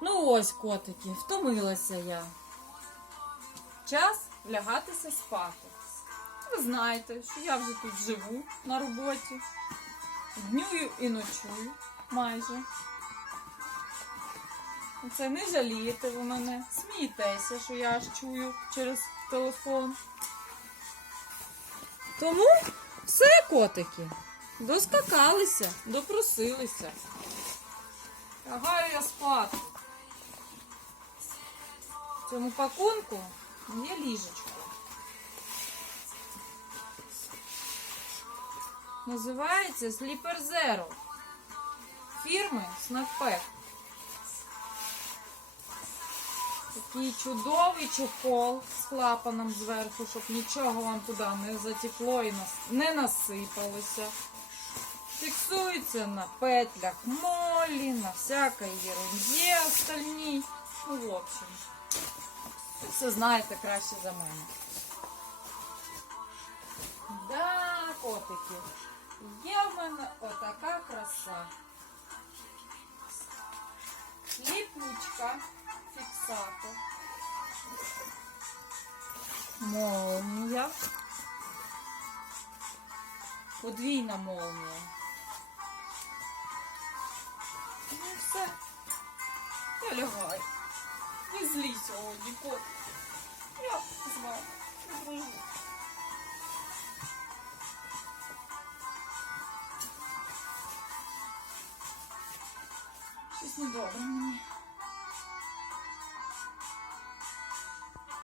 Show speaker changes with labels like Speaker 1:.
Speaker 1: Ну ось, котики, втомилася я. Час лягатися спати. Ви знаєте, що я вже тут живу на роботі. Днюю і ночую майже. Це не жалієте ви мене, смієтеся, що я аж чую через телефон. Тому все, котики, доскакалися, допросилися. Лягаю я спати. В цьому пакунку є ліжечко. Називається Sleeper Zero фірми Snackpack. Такий чудовий чохол з клапаном зверху, щоб нічого вам туди не затекло і не насипалося. Фіксується на петлях молі, на всякій ерунді остальній. Ну, в общем, все знаєте краще за мене. Да, котики, є в мене отака краса. Ліпучка, фіксатор. Молнія. Подвійна молнія. Ну і все. Я лягаю. Не злі сьогодні, кот. Я з вами не дружу. Щось недобре мені.